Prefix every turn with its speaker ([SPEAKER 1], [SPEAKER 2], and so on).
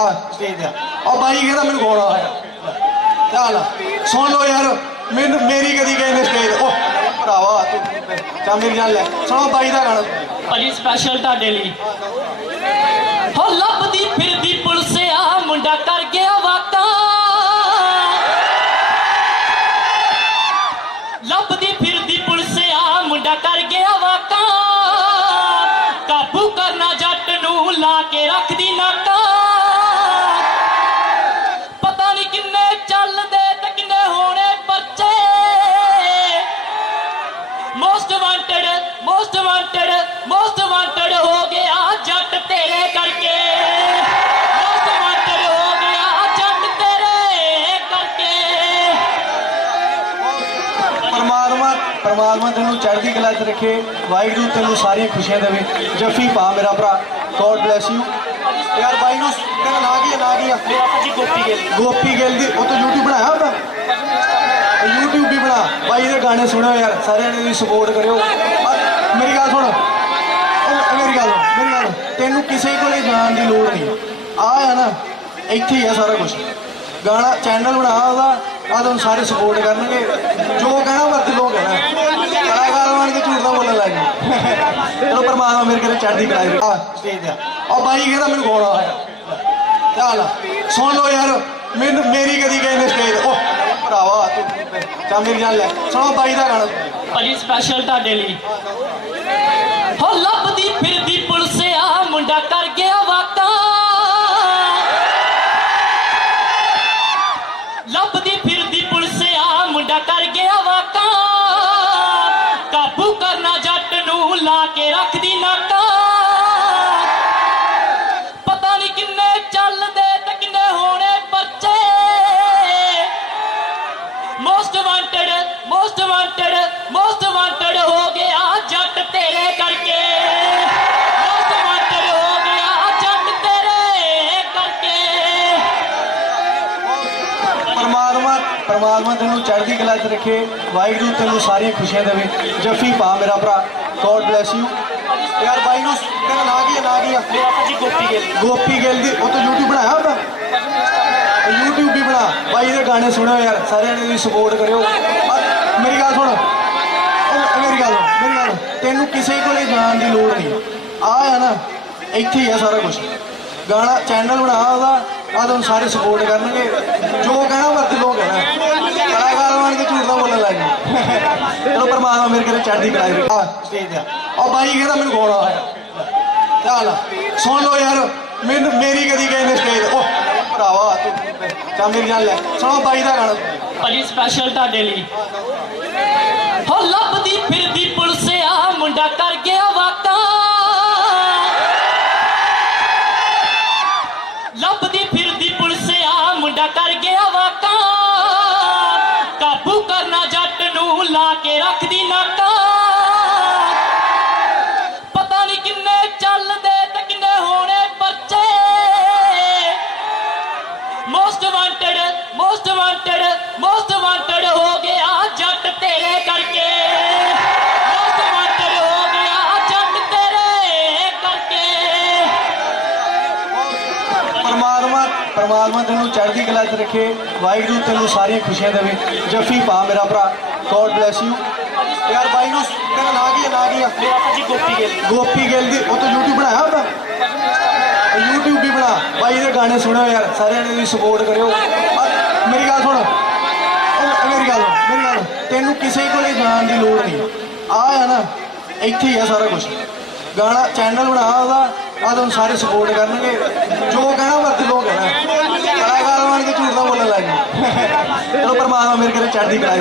[SPEAKER 1] Stage ਤੇ ਉਹ ਬਾਈ ਕਹਿੰਦਾ ਮੈਨੂੰ ਗਾਉਣਾ ਆਇਆ। ਚੱਲ, ਸੁਣ ਲਓ ਯਾਰ, ਮੈਨੂੰ, ਮੇਰੀ ਕਦੀ ਗਏ ਨੇ ਸਟੇਜ ਉਹ ਭਰਾਵਾ, ਤੂੰ ਚਾ ਮੇਰੀ ਗੱਲ ਲੈ। ਸੁਣੋ ਬਾਈ ਦਾ ਗਾਣਾ।
[SPEAKER 2] ਭਾਜੀ ਸਪੈਸ਼ਲ ਤੁਹਾਡੇ ਲਈ। ਹੋ, ਲੱਭਦੀ ਫਿਰਦੀ ਪੁਲਿਸ ਆ ਮੁੰਡਾ ਕਰ ਗਿਆ ਵਾਕਾ। ਲੱਭਦੀ ਫਿਰਦੀ ਪੁਲਿਸ ਆ ਮੁੰਡਾ ਕਰ ਗਿਆ ਵਾਕਾ। ਕਾਬੂ ਕਰਨਾ ਜੱਟ ਨੂੰ ਲਾ ਕੇ ਰੱਖਦੀ ਨਾਕਾ।
[SPEAKER 1] ਪਰਮਾਤਮਾ ਤੈਨੂੰ ਚੜ੍ਹਦੀ ਕਲਾ 'ਚ ਰੱਖੇ ਵਾਹਿਗੁਰੂ ਤੈਨੂੰ ਸਾਰੀਆਂ ਖੁਸ਼ੀਆਂ ਦੇਵੇ। ਜੱਫੀ ਪਾ ਮੇਰਾ ਭਰਾ ਗੋਡ ਬlesਸ ਯੂ ਯਾਰ ਬਾਈ ਨੂੰ ਤੇਰਾ ਨਾਂ ਕੀ ਹੈ ਨਾਂ ਕੀ ਆ।
[SPEAKER 2] ਮੇਰਾ ਭਾਜੀ ਗੋਪੀ ਗਿੱਲ।
[SPEAKER 1] ਗੋਪੀ ਗਿੱਲ ਦੀ ਉਹ ਤੋਂ YouTube ਬਣਾਇਆ ਉਹਦਾ YouTube ਵੀ ਬਣਾ। ਬਾਈ ਦੇ ਗਾਣੇ ਸੁਣਿਓ ਯਾਰ ਸਾਰਿਆਂ ਨੇ ਵੀ ਸਪੋਰਟ ਕਰਿਓ। ਮੇਰੀ ਗੱਲ ਸੁਣ। ਮੇਰੀ ਗੱਲ ਮੇਰੀ ਗੱਲ। ਤੈਨੂੰ ਕਿਸੇ ਕੋਲੇ ਜਾਣ ਦੀ ਲੋੜ ਨਹੀਂ। ਆ ਆ ਨਾ ਇੱਥੇ ਹੀ ਆ ਸਾਰਾ ਕੁਝ ਗਾਣਾ ਚੈਨਲ ਬਣਾ ਉਹਦਾ। ਆ ਤੁਹਾਨੂੰ ਸਾਰੇ ਸਪੋਰਟ ਕਰਨਗੇ। ਜੋ ਕਹਿਣਾ ਕਲਾਕਾਰ ਬਣ ਕੇ ਝੂਠ ਦਾ ਬੋਲਣ ਲੱਗ ਗਈ ਚਲੋ ਪਰਮਾਤਮਾ ਮੇਰੇ ਘਰੇ ਚੜ੍ਹਦੀ ਕਲਾ ਦੇ। ਸਟੇਜ ਤੇ ਉਹ ਬਾਈ ਕਹਿੰਦਾ ਮੈਨੂੰ ਗਾਉਣਾ ਆਇਆ। ਚੱਲ, ਸੁਣ ਲਓ ਯਾਰ, ਮੈਨੂੰ ਮੇਰੀ ਕਦੀ ਗਏ ਨੇ ਸਟੇਜ ਉਹ ਭਰਾਵਾ, ਤੂੰ ਚਾ ਮੇਰੀ ਗੱਲ ਲੈ। ਸੁਣੋ ਬਾਈ ਦਾ ਗਾਣਾ।
[SPEAKER 2] ਭਾਜੀ ਸਪੈਸ਼ਲ ਤੁਹਾਡੇ ਲਈ। ਹੋ ਲੱਭਦੀ ਫਿਰਦੀ ਪੁਲਿਸ ਮੁੰਡਾ ਕਰ ਗਿਆ ਲਾ ਕੇ ਰੱਖਦੀ ਨਾਕਾ ਪਤਾ ਨਹੀਂ ਕਿੰਨੇ ਚੱਲਦੇ ਤੇ ਕਿੰਨੇ ਹੋਣੇ ਪਰਚੇ। Most wanted most wanted most wanted ਹੋ ਗਿਆ ਜੱਟ ਤੇਰੇ ਕਰਕੇ। ਮੋਸਟ ਵਾਂਟਡ ਹੋ ਗਿਆ ਜੱਟ ਤੇਰੇ ਕਰਕੇ।
[SPEAKER 1] ਪਰਮਾਤਮਾ ਪਰਮਾਤਮਾ ਤੈਨੂੰ ਚੜ੍ਹਦੀ ਕਲਾ 'ਚ ਰੱਖੇ, ਵਾਹਿਗੁਰੂ ਤੈਨੂੰ ਸਾਰੀਆਂ ਖੁਸ਼ੀਆਂ ਦੇਵੇ। ਜੱਫੀ ਪਾ ਮੇਰਾ ਭਰਾ। ਗੋਡ ਬlesਸ ਯੂ ਯਾਰ ਬਾਈ ਨੂੰ ਤੇਰਾ ਨਾਂ ਕੀ ਹੈ ਨਾਂ ਕੀ
[SPEAKER 2] ਗੋਪੀ ਗਿੱਲ
[SPEAKER 1] ਗੋਪੀ ਗਿੱਲ ਦੀ, ਉਹ ਤੋਂ YouTube ਬਣਾਇਆ ਉਹਦਾ YouTube ਵੀ ਬਣਾ। ਬਾਈ ਦੇ ਗਾਣੇ ਸੁਣਿਓ ਯਾਰ, ਸਾਰਿਆਂ ਨੇ ਵੀ ਸਪੋਰਟ ਕਰਿਓ। ਮੇਰੀ ਗੱਲ ਸੁਣ। ਮੇਰੀ ਗੱਲ ਮੇਰੀ ਗੱਲ ਤੈਨੂੰ ਕਿਸੇ ਕੋਲੇ ਜਾਣ ਦੀ ਲੋੜ ਨਹੀਂ। ਆ ਹੈ ਨਾ, ਇੱਥੇ ਹੀ ਆ ਸਾਰਾ ਕੁਝ ਗਾਣਾ ਚੈਨਲ ਬਣਾ ਉਹਦਾ। ਆ ਤੁਹਾਨੂੰ ਸਾਰੇ ਸਪੋਰਟ ਕਰਨਗੇ। ਜੋ ਕਹਿਣਾ ਮੈਂ ਦਿਲੋਂ ਕਹਿਣਾ। ਕਲਾਕਾਰ ਬਣ ਕੇ ਝੂਠ ਦਾ ਬੋਲਣ ਲੱਗ ਗਈ ਚਲੋ ਪਰਮਾਤਮਾ ਮੇਰੇ ਘਰੇ ਚੜ੍ਹਦੀ ਕਲਾ ਦੇ ਆ ਸਟੇਜ ਤੇ ਆ। ਉਹ ਬਾਈ ਕਹਿੰਦਾ ਮੈਨੂੰ ਗਾਉਣਾ ਆਇਆ। ਚੱਲ ਸੁਣ ਲਓ ਯਾਰ ਮੈਨੂੰ ਮੇਰੀ ਕਦੀ ਗਏ ਨੇ ਸਟੇਜ ਉਹ ਭਰਾਵਾ ਤੂੰ ਚਾ ਮੇਰੀ ਗੱਲ ਲੈ। ਸੁਣੋ ਬਾਈ ਦਾ ਗਾਣਾ।
[SPEAKER 2] ਭਾਜੀ ਸਪੈਸ਼ਲ ਤੁਹਾਡੇ ਲਈ। ਹੋ ਲੱਭਦੀ ਫਿਰਦੀ ਪੁਲਿਸ ਆ ਮੁੰਡਾ ਕਰ ਗਿਆ ਵਾਕਾ। ਲੱਭਦੀ ਫਿਰਦੀ most wanted most wanted most wanted ਹੋ ਗਿਆ ਜੱਟ ਤੇਰੇ ਕਰਕੇ ਮੋਸਟ ਵਾਂਟਡ ਹੋ ਗਿਆ ਜੱਟ ਤੇਰੇ ਕਰਕੇ
[SPEAKER 1] ਪਰਮਾਤਮਾ ਪਰਮਾਤਮਾ ਤੈਨੂੰ ਚੜ੍ਹਦੀ ਕਲਾ 'ਚ ਰੱਖੇ ਵਾਹਿਗੁਰੂ ਤੈਨੂੰ ਸਾਰੀਆਂ ਖੁਸ਼ੀਆਂ ਦੇਵੇ ਜੱਫੀ ਪਾ ਮੇਰਾ ਭਰਾ ਗੋਡ ਬlesਸ ਯੂ ਯਾਰ ਬਾਈ ਨੂੰ ਤੇਰਾ ਨਾਂ ਕੀ ਹੈ ਨਾਂ ਕੀ ਆ
[SPEAKER 2] ਮੇਰਾ ਭਾਜੀ ਗੋਪੀ ਗਿੱਲ
[SPEAKER 1] ਗੋਪੀ ਗਿੱਲ ਦੀ ਉਹ ਤੋਂ YouTube ਬਣਾਇਆ ਉਹਦਾ YouTube ਵੀ ਦੇ ਗਾਣੇ ਸੁਣਿਓ ਯਾਰ, ਸਾਰਿਆਂ ਨੇ ਵੀ ਸਪੋਰਟ ਕਰਿਓ। ਮੇਰੀ ਗੱਲ ਸੁਣ। ਮੇਰੀ ਗੱਲ ਮੇਰੀ ਗੱਲ। ਤੈਨੂੰ ਕਿਸੇ ਕੋਲੇ ਜਾਣ ਦੀ ਲੋੜ ਨਹੀਂ। ਆ ਆ ਨਾ, ਇੱਥੇ ਹੀ ਆ ਸਾਰਾ ਕੁਝ ਗਾਣਾ ਚੈਨਲ ਬਣਾ ਉਹਦਾ ਆ ਤੁਹਾਨੂੰ ਸਾਰੇ ਸਪੋਰਟ ਕਰਨਗੇ। ਜੋ ਕਹਿਣਾ ਮੈਂ ਦਿਲੋਂ ਕਹਿਣਾ। ਕਲਾਕਾਰ ਬਣ ਕੇ ਝੂਠ ਦਾ ਬੋਲਣ ਲੱਗ ਗਏ। ਚਲੋ ਪਰਮਾਤਮਾ ਮੇਰੇ ਘਰੇ ਚੜ੍ਹਦੀ ਕਲਾ